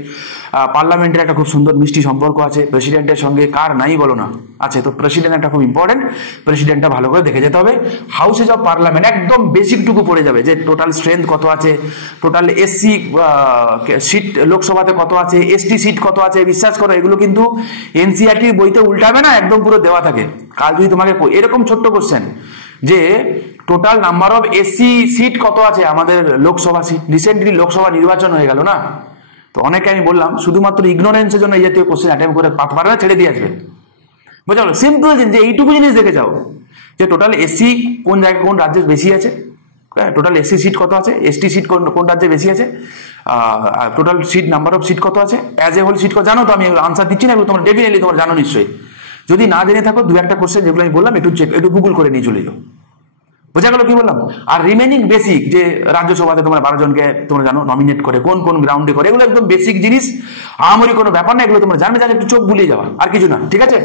পার্লামেন্টের একটা খুব সুন্দর মিষ্টি সম্পর্ক আছে, প্রেসিডেন্টের সঙ্গে কার নাই বলো না আছে। তো প্রেসিডেন্ট একটা খুব ইম্পর্টেন্ট, প্রেসিডেন্টটা ভালো করে দেখে যেতে হবে। হাউসেস অফ পার্লামেন্ট একদম বেসিকটুকু পড়ে যাবে, যে টোটাল স্ট্রেংথ কত আছে, টোটাল এসসি সিট লোকসভাতে কত আছে, এসটি সিট কত আছে। বিশ্বাস করো এগুলো কিন্তু এনসিআরটি বইতে উল্টাবে না, একদম পুরো দেওয়া থাকে। কাল যদি তোমাকে এরকম ছোট্ট কোশ্চেন যে total number of SC seat কত আছে আমাদের লোকসভা সিট, রিসেন্টলি লোকসভা নির্বাচন হয়ে গেল না, তো অনেকে আমি বললাম শুধুমাত্র ইগনোরেন্সের জন্য এই জাতীয় কোশ্চেন অ্যাটেম্প করে পারবে না, ছেড়ে দিয়ে আসবে। বুঝা গেল, সিম্পল জিনিস, যে এইটুকু জিনিস দেখে যাও যে টোটাল এসসি কোন জায়গায় কোন রাজ্যে বেশি আছে, টোটাল এসসি সিট কত আছে, এসটি সিট কোন রাজ্যে বেশি আছে, total seat number of seat কত আছে, অ্যাজ এ হোল সিট কত জানো। তো আমি আনসার দিচ্ছি না, এগুলো তোমার ডেফিনেটলি তোমার জানো নিশ্চয়ই। যদি না জেনে থাকো, দু একটা কোশ্চেন যেগুলো আমি বললাম একটু গুগল করে নিয়ে চলে যাও। বোঝা গেল কি বললাম। আর রিমেনিং বেসিক, যে রাজ্যসভাতে তোমরা 12 জনকে তোমরা জানো নমিনেট করে, কোন কোন গ্রাউন্ডে করে, এগুলো একদম বেসিক জিনিস, আহামরি কোনো ব্যাপার না, এগুলো তোমরা জানবে, একটু চোখ বুলিয়ে যাওয়া, আর কিছু না, ঠিক আছে।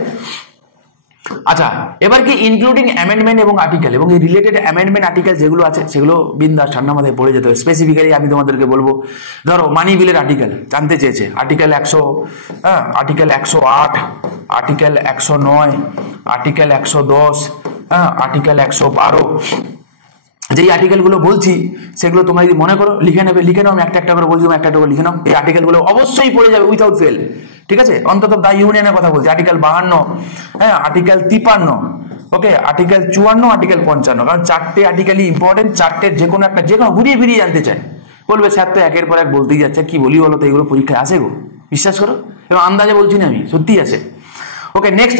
আচ্ছা, এবার কি ইনক্লুডিং অ্যামেন্ডমেন্ট এবং আর্টিকেল এবং এই রিলেটেড অ্যামেন্ডমেন্ট আর্টিকেল যেগুলো আছে, সেগুলো বিন্দাস ঠান্ডা মাথায় পড়ে যেতে হবে। স্পেসিফিক্যালি আমি তোমাদেরকে বলবো, ধরো মানি বিলের আর্টিকেল জানতে চেয়েছে, article 100, article 108, article 109, article 110, article 112, যেই আর্টিকেলগুলো বলছি সেগুলো তোমরা যদি মনে করো লিখে নাও। আমি একটা করে বলছি, একটা করে লিখে নাও। এই আর্টিকেলগুলো অবশ্যই পড়ে যাবে উইথাউট ফেল, ঠিক আছে। অন্তত দা ইউনিয়নের কথা বলছি, আর্টিকেল 52, আর্টিকেল 53, ওকে, আর্টিকেল 54, আর্টিকেল 55, কারণ চারটে আর্টিকেলই ইম্পর্টেন্ট। চারটের যে কোনো ঘুরিয়ে ফিরিয়ে জানতে চায়, বলবে স্যার তো একের পর এক বলতেই যাচ্ছে, কি বলি বলো তো, এগুলো পরীক্ষায় আসে গো, বিশ্বাস করো, এবং আন্দাজে বলছি না আমি, সত্যিই আসে। ওকে, নেক্সট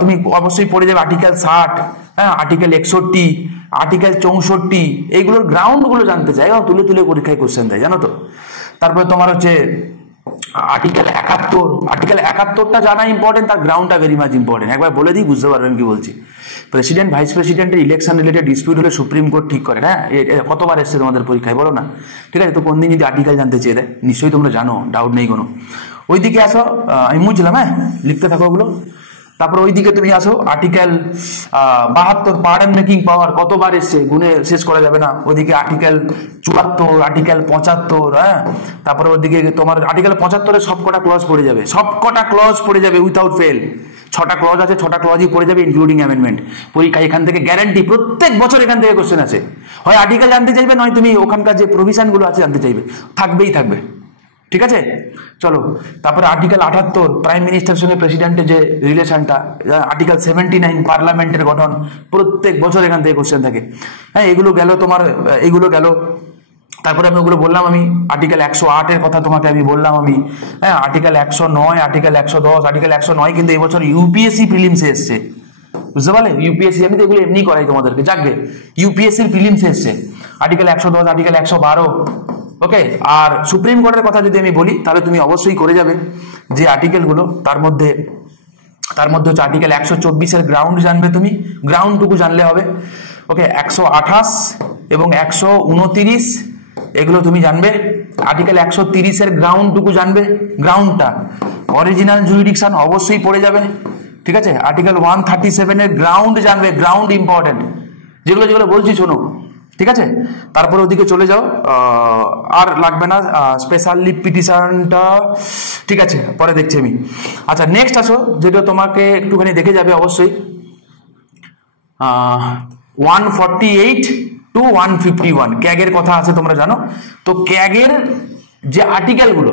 তুমি অবশ্যই পড়ে যাবে আর্টিকেল 60, আর্টিকেল 61, আর্টিকেল 64, এইগুলোর গ্রাউন্ডগুলো জানতে চাই, তুলে পরীক্ষায় কোশ্চেন দেয়, জানো তো। তারপরে তোমার হচ্ছে আর্টিকেল 71, আর্টিকেল 71টা জানা ইম্পর্টেন্ট, তার গ্রাউন্ডটা ভেরি মাচ ইম্পর্টেন্ট। একবার বলে দিই, বুঝতে পারবেন কি বলছি। প্রেসিডেন্ট ভাইস প্রেসিডেন্টের ইলেকশন রিলেটেড ডিসপিউট হলে সুপ্রিম কোর্ট ঠিক করে, হ্যাঁ, কতবার এসছে তোমাদের পরীক্ষায় বলো না, ঠিক আছে। তো কোন দিন যদি আর্টিকেল জানতে চেয়ে দেয়, নিশ্চয়ই তোমরা জানো, ডাউট নেই কোনো। ওইদিকে আসো, আমি মুছলাম, লিখতে থাকো ওগুলো। তারপর ওইদিকে তুমি আসো, আর্টিকেল 72 পার্ডন মেকিং পাওয়ার কতবার এসছে, গুণে শেষ করা যাবে না। ওইদিকে আর্টিকেল 74, আর্টিকেল 75, তারপরে ওইদিকে তোমার আর্টিকেল 75-এর সবকটা ক্লজ পড়ে যাবে উইথাউট ফেল। 6টা ক্লজ আছে, 6টা ক্লজই পড়ে যাবে ইনক্লুডিং অ্যামেন্ডমেন্ট। পরীক্ষা এখান থেকে গ্যারান্টি, প্রত্যেক বছর এখান থেকে কোশ্চেন আছে। হয় আর্টিকেল জানতে চাইবে, নয় তুমি ওখানকার যে প্রভিশনগুলো আছে জানতে চাইবে, থাকবে, ঠিক আছে। চলো, তারপরে আর্টিকেল 78 প্রাইম মিনিস্টারের সঙ্গে প্রেসিডেন্টের যে রিলেশনটা, আর্টিকেল 79 পার্লামেন্টের গঠন, প্রত্যেক বছর এখান থেকে কোশ্চেন থাকে। এগুলো গেল তোমার, এগুলো গেল। তারপরে আমি ওগুলো বললাম, আমি আর্টিকেল 108-এর কথা তোমাকে আমি বললাম, আর্টিকেল 109, আর্টিকেল 110, আর্টিকেল 109 কিন্তু এবছর ইউপিএসসি প্রিলিমসে এসছে, বুঝতে পারলে। ইউপিএসসি, আমি তো এগুলো এমনি করাই তোমাদেরকে, যাকবে ইউপিএসসির প্রিলিমসে এসছে আর্টিকেল 110, আর্টিকেল 112, ওকে। আর সুপ্রিম কোর্টের কথা যদি আমি বলি, তাহলে তুমি অবশ্যই করে যাবে যে আর্টিকেলগুলো, তার মধ্যে হচ্ছে আর্টিকেল 124-এর গ্রাউন্ড জানবে তুমি, গ্রাউন্ডটুকু জানলে হবে, ওকে। 128 এবং 129 এগুলো তুমি জানবে। আর্টিকেল 130-এর গ্রাউন্ডটুকু জানবে, গ্রাউন্ডটা। অরিজিনাল জুরিডিকশন অবশ্যই পড়ে যাবে, ঠিক আছে। আর্টিকেল 137-এর গ্রাউন্ড জানবে, গ্রাউন্ড ইম্পর্টেন্ট। যেগুলো বলছি শোনো, ঠিক আছে, তারপরে ওদিকে চলে যাও, আর লাগবে না স্পেশাল লিভ পিটিশনটা, ঠিক আছে পরে দেখছি আমি। আচ্ছা নেক্সট আসো, যেটা তোমাকে একটুখানি দেখে যাবে অবশ্যই, 148 to 151 ক্যাগের কথা আছে তোমরা জানো। তো ক্যাগের যে আর্টিকেলগুলো,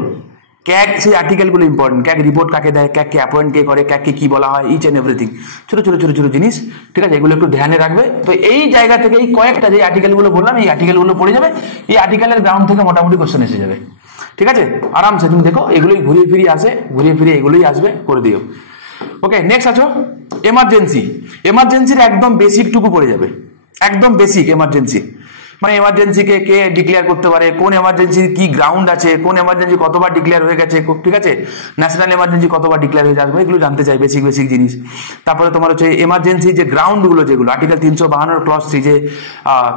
ক্যাগ সেই আর্টিকেলগুলো ইম্পর্টেন্ট, ক্যাগ রিপোর্ট কাকে দেয়, ক্যাগকে অ্যাপয়েন্ট কে করে, ক্যাগকে কি বলা হয়, ইচ অ্যান্ড এভরিথিং, ছোট ছোট ছোট ছোট জিনিস, ঠিক আছে, এগুলো একটু ধ্যানে রাখবে। তো এই জায়গা থেকে এই কয়েকটা যে আর্টিকেলগুলো বললাম, এই আর্টিকেলগুলো পড়ে যাবে, এই আর্টিকেলের গ্রাউন্ড থেকে মোটামুটি কোশ্চেন এসে যাবে, ঠিক আছে, আরামসে তুমি দেখো, এগুলোই ঘুরিয়ে ফিরিয়ে আসে, ঘুরিয়ে ফিরিয়ে এগুলোই আসবে, করে দিও। ওকে নেক্সট আছো এমার্জেন্সি। এমার্জেন্সির একদম বেসিক টুকু পড়ে যাবে, একদম বেসিক এমার্জেন্সি, মানে এমার্জেন্সিকে কে ডিক্লেয়ার করতে পারে, কোন এমার্জেন্সির কি গ্রাউন্ড আছে, কোন এমার্জেন্সি কতবার ডিক্লেয়ার হয়ে গেছে, ঠিক আছে, ন্যাশনাল এমার্জেন্সি কতবার ডিক্লেয়ার হয়ে যাবে, এগুলো জানতে চাই, বেসিক বেসিক জিনিস। তারপরে তোমার হচ্ছে এমার্জেন্সি যে গ্রাউন্ডগুলো, যেগুলো আর্টিকেল 352 ক্লজ 3 যে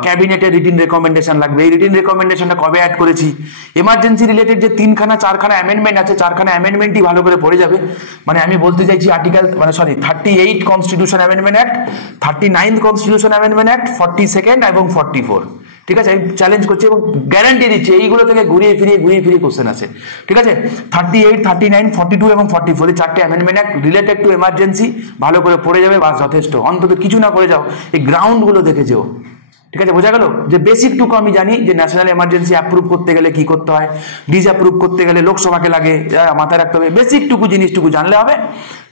ক্যাবিনেটের রিটিন রেকমেন্ডেশন লাগবে, এই রিটিন রেকমেন্ডেশনটা কবে অ্যাড করেছি, এমার্জেন্সি রিলেটেড যে 4খানা অ্যামেন্ডমেন্ট আছে, 4খানা অ্যামেন্ডমেন্টই ভালো করে পড়ে যাবে। মানে আমি বলতে চাইছি আর্টিকেল মানে 38 constitution amendment act, 39 constitution amendment act, 42 এবং 44, ঠিক আছে, আমি চ্যালেঞ্জ করছি এবং গ্যারান্টি দিচ্ছি এইগুলো থেকে ঘুরিয়ে ফিরিয়ে কোশ্চেন আছে, ঠিক আছে। 38, 39, 42 এবং 44 এই 4টে amendment act related to emergency ভালো করে পড়ে যাবে, বাস যথেষ্ট, অন্তত কিছু না করে যাও, এই গ্রাউন্ডগুলো দেখে যেও, ঠিক আছে, বোঝা গেল যে বেসিক টুকু আমি জানি যে ন্যাশনাল এমার্জেন্সি অ্যাপ্রুভ করতে গেলে কি করতে হয়, ডিসঅ্যাপ্রুভ করতে গেলে লোকসভাকে লাগে, মাথায় রাখতে হবে, বেসিক টুকু জিনিসটুকু জানলে হবে।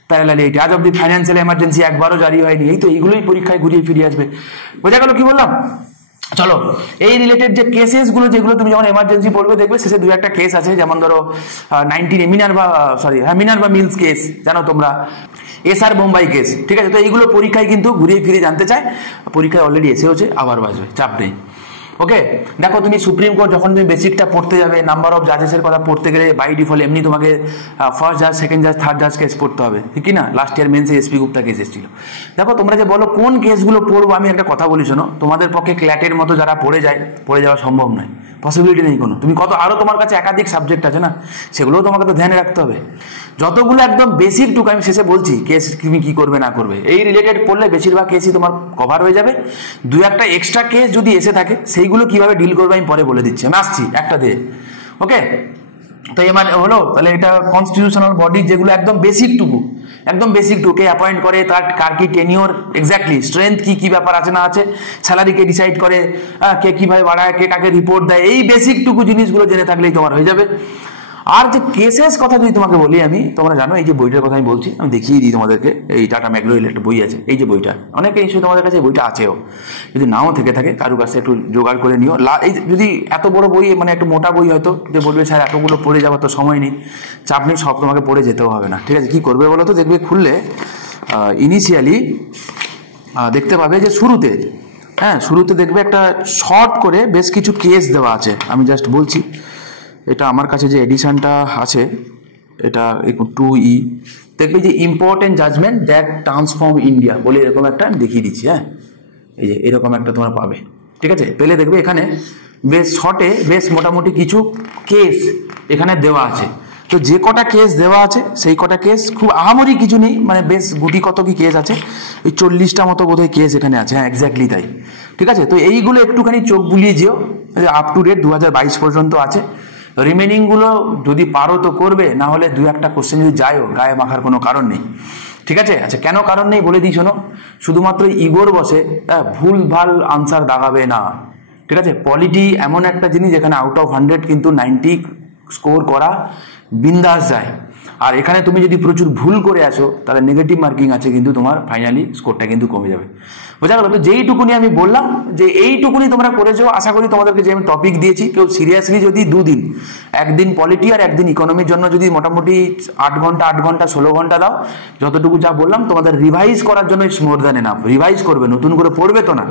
প্যারালালি এইটা আজ অব্দি ফাইন্যান্সিয়াল এমার্জেন্সি একবারও জারি হয়নি, এই তো এইগুলোই পরীক্ষায় ঘুরিয়ে ফিরিয়ে আসবে, বোঝা গেল কি বললাম। চলো এই রিলেটেড যে কেসেস গুলো, যেগুলো তুমি যখন এমার্জেন্সি পড়বে দেখবে শেষে 2-1টা কেস আছে, যেমন ধরো 19 মিনার্ভা মিলস কেস, জানো তোমরা, এসআর বোম্বাই কেস, ঠিক আছে। তো এইগুলো পরীক্ষায় কিন্তু ঘুরিয়ে ফিরে জানতে চায়, পরীক্ষায় অলরেডি এসে হচ্ছে, আবার বাজবে, চাপ নেই। ওকে দেখো, তুমি সুপ্রিম কোর্ট যখন তুমি বেসিকটা পড়তে যাবে, নাম্বার অফ জাজেসের কথা পড়তে গেলে বাই ডিফল্ট এমনি তোমাকে ফার্স্ট জাজ, সেকেন্ড জাজ, থার্ড জাজ কেস পড়তে হবে, ঠিক না, লাস্ট ইয়ার মেন্সে এসপি গুপ্তা কেস এসেছিল। দেখো তোমরা যে বলো কোন কেসগুলো পড়বো, আমি একটা কথা বলি শোনো, তোমাদের পক্ষে ক্ল্যাটের মতো যারা পড়ে যাওয়া সম্ভব নয়, পসিবিলিটি নেই কোনো, তুমি আরো তোমার কাছে একাধিক সাবজেক্ট আছে না, সেগুলোও তোমাকে তো ধ্যানে রাখতে হবে। যতগুলো একদম বেসিক টুকু আমি শেষে বলছি, কেস তুমি কি করবে না করবে, এই রিলেটেড পড়লে বেশিরভাগ কেসই তোমার কভার হয়ে যাবে। 2-1টা এক্সট্রা কেস যদি এসে থাকে, সেইগুলো কিভাবে ডিল করবে আমি পরে বলে দিচ্ছি, আমি আসছি একটা দিয়ে। ওকে তো এবার হলো, তাহলে এটা কনস্টিটিউশনাল বডি যেগুলো একদম বেসিক টুকু কে অ্যাপয়েন্ট করে, তার কার কি টেনিওর, এক্স্যাক্টলি স্ট্রেংথ কি ব্যাপার আছে না আছে, স্যালারি কে ডিসাইড করে, কে কিভাবে বাড়ায়, কে কাকে রিপোর্ট দেয়, এই বেসিক টুকু জিনিসগুলো জেনে থাকলেই তোমার হয়ে যাবে। আর যে কেসেস কথা যদি তোমাকে বলি, আমি তোমরা জানো এই যে বইটার কথা আমি বলছি, আমি দেখিয়ে দিই তোমাদেরকে, এই টাটা ম্যাকগ্রো-হিল একটা বই আছে, এই যে বইটা অনেকে ইস্যু তোমাদের কাছে বইটা আছেও, যদি নাও থেকে থাকে কারোর কাছে একটু জোগাড় করে নিও। এই যদি এত বড় বই, মানে একটু মোটা বই হয়তো, যে বলবে স্যার এতগুলো পড়ে যাওয়ার তো সময় নেই, চাপ নেই, সব তোমাকে পড়ে যেতেও হবে না, ঠিক আছে। কি করবে বলো তো, দেখবে খুললে ইনিশিয়ালি দেখতে পাবে যে শুরুতে দেখবে একটা শর্ট করে বেশ কিছু কেস দেওয়া আছে, আমি জাস্ট বলছি, এটা আমার কাছে যে এডিশনটা আছে, এটা 2E, দেখবে যে important judgement that transform India বলে এরকম একটা আমি দেখিয়ে দিচ্ছি, হ্যাঁ, এই যে এরকম একটা তোমরা পাবে, ঠিক আছে। পেলে দেখবে এখানে বেশ শর্টে বেশ মোটামুটি কিছু কেস এখানে দেওয়া আছে। তো যে কটা কেস দেওয়া আছে সেই কটা কেস খুব আহামরি কিছু নেই, মানে বেশ গুটি কত কি কেস আছে, এই 40টা মতো বোধহয় কেস এখানে আছে, হ্যাঁ এক্স্যাক্টলি তাই, ঠিক আছে। তো এইগুলো একটুখানি চোখ বুলিয়ে যেও, আপ টু ডেট 2022 পর্যন্ত আছে, রিমেনিং গুলো যদি পারো তো করবে, না হলে 2-1টা কোশ্চেন যদি যায়ও, গায়ে মাখার কোনো কারণ নেই, ঠিক আছে। আচ্ছা কেন কারণ নেই বলে দিই শোনো, শুধুমাত্র ইগোর বসে ভুল ভাল আনসার দাগাবে না, ঠিক আছে। পলিটি এমন একটা জিনিস যেখানে আউট অফ 100 কিন্তু 90 স্কোর করা বিন্দাস যায়, আর এখানে তুমি যদি প্রচুর ভুল করে আসো তাহলে নেগেটিভ মার্কিং আছে, কিন্তু তোমার ফাইনালি স্কোরটা কিন্তু কমে যাবে, বোঝা গেল। তো যেইটুকুনি আমি বললাম যে এইটুকুনি তোমরা করেছো, আশা করি তোমাদেরকে যে আমি টপিক দিয়েছি, কেউ সিরিয়াসলি যদি 2 দিন, একদিন পলিটি আর একদিন ইকোনমির জন্য যদি মোটামুটি 8 ঘন্টা 16 ঘন্টা দাও, যতটুকু যা বললাম তোমাদের রিভাইজ করার জন্য it's more than enough, revise করবে, নতুন করে পড়বে তো না,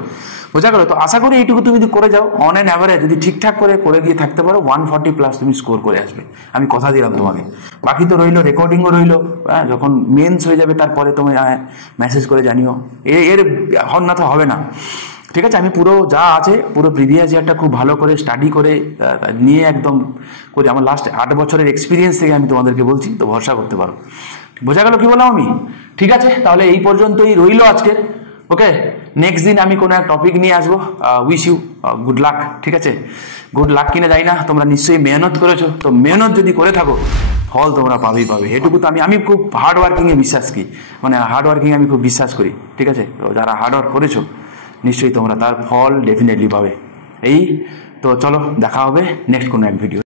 বোঝা গেল। তো আশা করি এইটুকু তুমি যদি করে যাও, অন অ্যান অ্যাভারেজ যদি ঠিকঠাক করে গিয়ে থাকতে পারো, 140+ তুমি স্কোর করে আসবে, আমি কথা দিলাম তোমাকে। বাকি তো রইলো, রেকর্ডিংও রইলো, যখন মেন্স হয়ে যাবে তারপরে তুমি মেসেজ করে জানিও, এর না তো হবে না, ঠিক আছে। আমি পুরো যা আছে পুরো প্রিভিয়াস ইয়ারটা খুব ভালো করে স্টাডি করে নিয়ে একদম করে, আমার লাস্ট 8 বছরের এক্সপিরিয়েন্স থেকে আমি তোমাদেরকে বলছি, তো ভরসা করতে পারো, বোঝা গেল কি বললাম আমি, ঠিক আছে। তাহলে এই পর্যন্তই রইলো আজকে, ওকে, নেক্সট দিন আমি কোনো এক টপিক নিয়ে আসবো। উইশ ইউ গুড লাক, ঠিক আছে? গুড লাক কিনে যাই না, তোমরা নিশ্চয়ই মেহনত করেছো, তো মেহনত যদি করে থাকো ফল তোমরা পাবেই পাবে, এটুকু তো আমি খুব হার্ড ওয়ার্কিংয়ে বিশ্বাস করি, মানে হার্ড ওয়ার্কিং আমি খুব বিশ্বাস করি, ঠিক আছে? তো যারা হার্ড ওয়ার্ক করেছো নিশ্চয়ই তোমরা তার ফল ডেফিনেটলি পাবে। এই তো চলো, দেখা হবে নেক্সট কোনো এক ভিডিও।